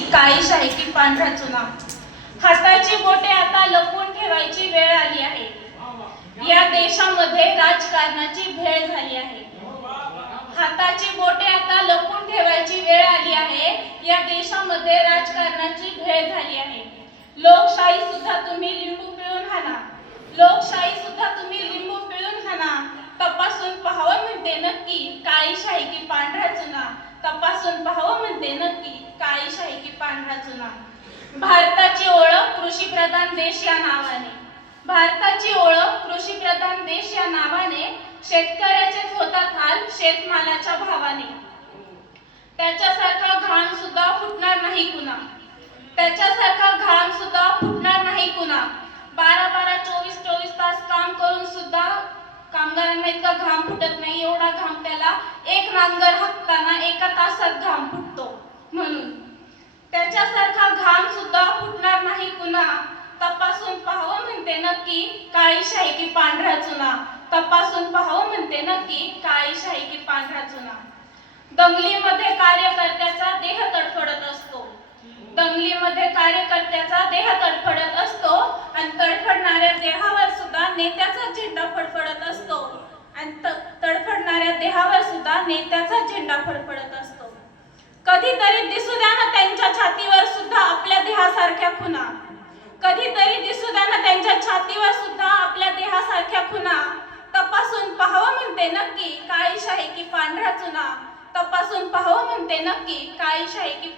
काळीशाही की पांढरा चुना. हाताची बोटे आता लपवून ठेवायची वेळ आली आहे. या देशामध्ये राजकारणाची भेळ झाली आहे. हाताची बोटे आता लपवून ठेवायची वेळ आली आहे. या देशामध्ये राजकारणाची भेळ झाली आहे. लोकशाही सुद्धा तुम्ही लिंबू पिळून हाना. लोकशाही सुद्धा तुम्ही लिंबू पिळून हाना. तपासून पाहावं म्हणते नक्की. काळीशाही की पांढरा चुना तपासून पाहावं म्हणते नक्की काळीशाही की पांढरा चुना भारताची ओळख कृषी प्रधान देश या नावाने. भारताची ओळख कृषी प्रधान देश या नावाने शेतकऱ्याचेच होतात हाल शेतमालाच्या भावाने. त्याच्यासारखा घाण सुद्धा फुटणार नाही कुणा. त्याच्यासारखा घाम सुद्धा फुटणार नाही कुणा. बारा बारा चोवीस चोवीस तास काम करून सुद्धा कामगारांना इतका घाम फुटत नाही एवढा घाम त्याला एक नांगर हाकताना एका तासात घाम फुटतो म्हणून त्याच्यासारखा घाम सुद्धा फुटणार नाही कुणा तपासून पाहावं नक्की काळी शाही की पांढरा चुना. तपासून पाहावं म्हणते नक्की काळीशाही की पांढरा चुना. दंगलीमध्ये कार्यकर्त्याचा देह तडफडत असतो. दंगलीमध्ये कार्यकर्त्याचा देह तडफडत असतो आणि तडफडणाऱ्या देहावर सुद्धा नेत्याचा झेंडा फडफडत असतो. आणि तडफडणाऱ्या देहावर सुद्धा नेत्याचा झेंडा फडफडत असतो. म्हणते नक्की काळीशाही की पांढरा चुना? तपासून पाहू म्हणते नक्की काळीशाही की